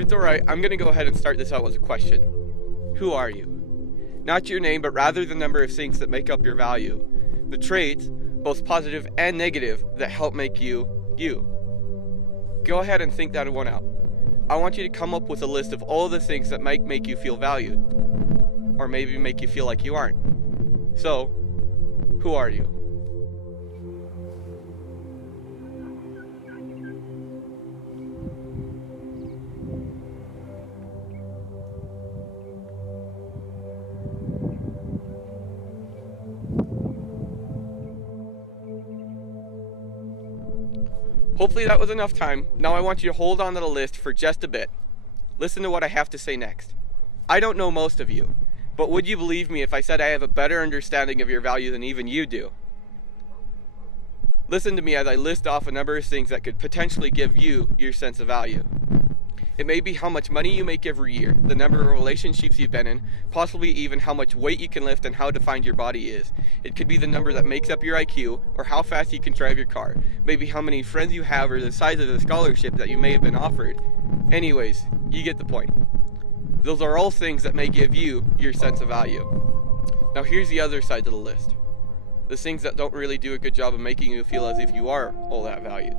If it's alright, I'm going to go ahead and start this out with a question. Who are you? Not your name, but rather the number of things that make up your value. The traits, both positive and negative, that help make you, you. Go ahead and think that one out. I want you to come up with a list of all the things that might make you feel valued. Or maybe make you feel like you aren't. So, who are you? Hopefully that was enough time. Now I want you to hold on to the list for just a bit. Listen to what I have to say next. I don't know most of you, but would you believe me if I said I have a better understanding of your value than even you do? Listen to me as I list off a number of things that could potentially give you your sense of value. It may be how much money you make every year, the number of relationships you've been in, possibly even how much weight you can lift and how defined your body is. It could be the number that makes up your IQ, or how fast you can drive your car. Maybe how many friends you have, or the size of the scholarship that you may have been offered. Anyways, you get the point. Those are all things that may give you your sense of value. Now here's the other side of the list. The things that don't really do a good job of making you feel as if you are all that valued.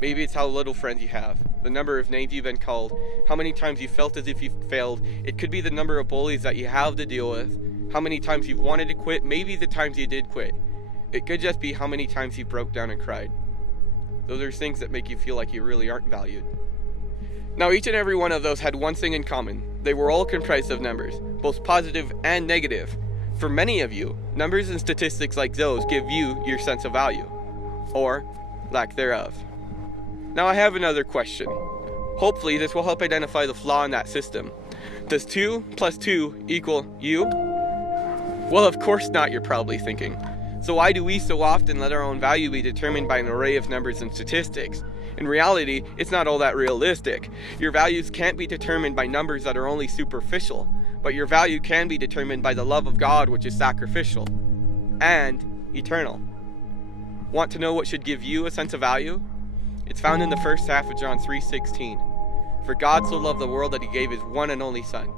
Maybe it's how little friends you have, the number of names you've been called, how many times you felt as if you failed. It could be the number of bullies that you have to deal with, how many times you've wanted to quit, maybe the times you did quit. It could just be how many times you broke down and cried. Those are things that make you feel like you really aren't valued. Now each and every one of those had one thing in common. They were all comprised of numbers, both positive and negative. For many of you, numbers and statistics like those give you your sense of value, or lack thereof. Now I have another question. Hopefully this will help identify the flaw in that system. Does 2 plus 2 equal you? Well, of course not, you're probably thinking. So why do we so often let our own value be determined by an array of numbers and statistics? In reality, it's not all that realistic. Your values can't be determined by numbers that are only superficial, but your value can be determined by the love of God, which is sacrificial and eternal. Want to know what should give you a sense of value? It's found in the first half of John 3:16. For God so loved the world that he gave his one and only Son.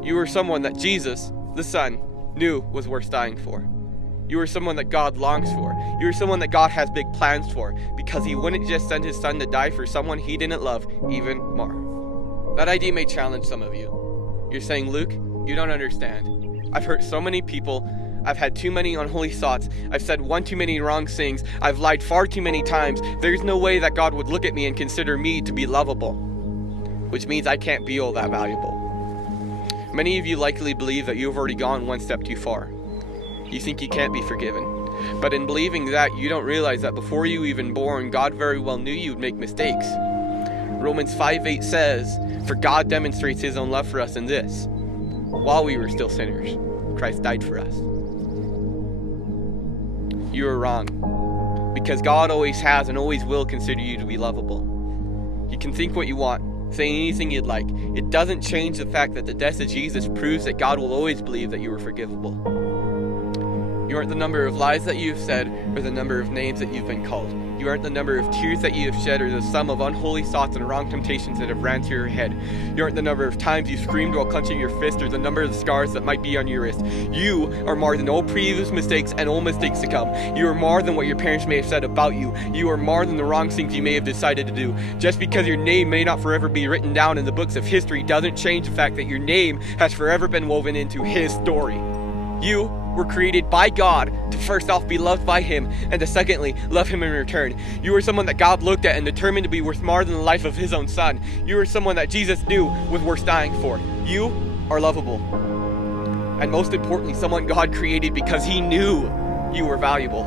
You were someone that Jesus, the Son, knew was worth dying for. You are someone that God longs for. You are someone that God has big plans for, because he wouldn't just send his Son to die for someone he didn't love even more. That idea may challenge some of you. You're saying, Luke, you don't understand. I've hurt so many people. I've had too many unholy thoughts. I've said one too many wrong things. I've lied far too many times. There's no way that God would look at me and consider me to be lovable, which means I can't be all that valuable. Many of you likely believe that you've already gone one step too far. You think you can't be forgiven. But in believing that, you don't realize that before you even born, God very well knew you'd make mistakes. Romans 5:8 says, for God demonstrates his own love for us in this: while we were still sinners, Christ died for us. You are wrong, because God always has and always will consider you to be lovable. You can think what you want, say anything you'd like. It doesn't change the fact that the death of Jesus proves that God will always believe that you are forgivable. You aren't the number of lies that you've said, or the number of names that you've been called. You aren't the number of tears that you have shed, or the sum of unholy thoughts and wrong temptations that have ran through your head. You aren't the number of times you screamed while clenching your fist, or the number of scars that might be on your wrist. You are more than all previous mistakes and all mistakes to come. You are more than what your parents may have said about you. You are more than the wrong things you may have decided to do. Just because your name may not forever be written down in the books of history doesn't change the fact that your name has forever been woven into his story. You were created by God to first off be loved by him, and to secondly love him in return. You are someone that God looked at and determined to be worth more than the life of his own Son. You are someone that Jesus knew was worth dying for. You are lovable, and most importantly, someone God created because he knew you were valuable.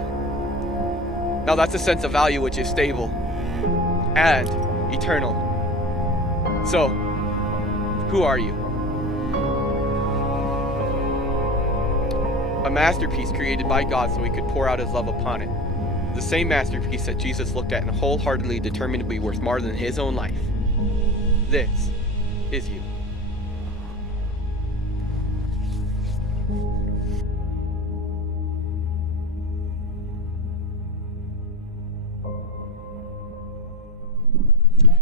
Now that's a sense of value which is stable and eternal. So, who are you? A masterpiece created by God so he could pour out his love upon it. The same masterpiece that Jesus looked at and wholeheartedly determined to be worth more than his own life. This is you.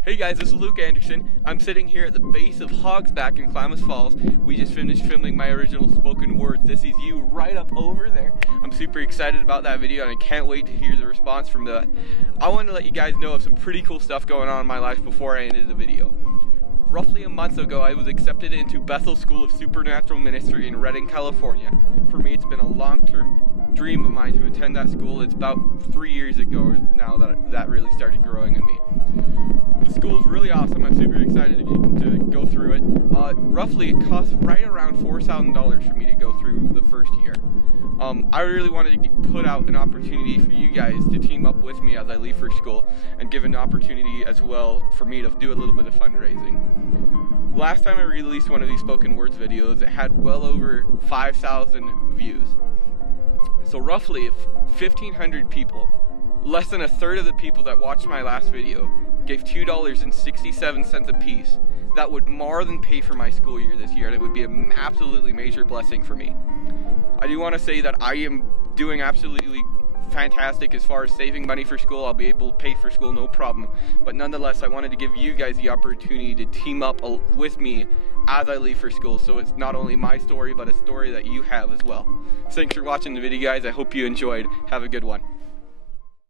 Hey guys, this is Luke Anderson. I'm sitting here at the base of Hogsback in Klamath Falls. We just finished filming my original spoken words, This Is You, right up over there. I'm super excited about that video and I can't wait to hear the response from that. I want to let you guys know of some pretty cool stuff going on in my life before I ended the video. Roughly a month ago, I was accepted into Bethel School of Supernatural Ministry in Redding, California. For me, it's been a long-term dream of mine to attend that school. It's about 3 years ago now that really started growing in me. The school is really awesome. I'm super excited to go through it. Roughly, it costs right around $4,000 for me to go through the first year. I really wanted to put out an opportunity for you guys to team up with me as I leave for school and give an opportunity as well for me to do a little bit of fundraising. Last time I released one of these spoken words videos, it had well over 5,000 views. So roughly, if 1,500 people, less than a third of the people that watched my last video, gave $2.67 a piece, that would more than pay for my school year this year, and it would be an absolutely major blessing for me. I do want to say that I am doing absolutely fantastic as far as saving money for school. I'll be able to pay for school, no problem. But nonetheless, I wanted to give you guys the opportunity to team up with me as I leave for school, so it's not only my story, but a story that you have as well. Thanks for watching the video, guys. I hope you enjoyed. Have a good one.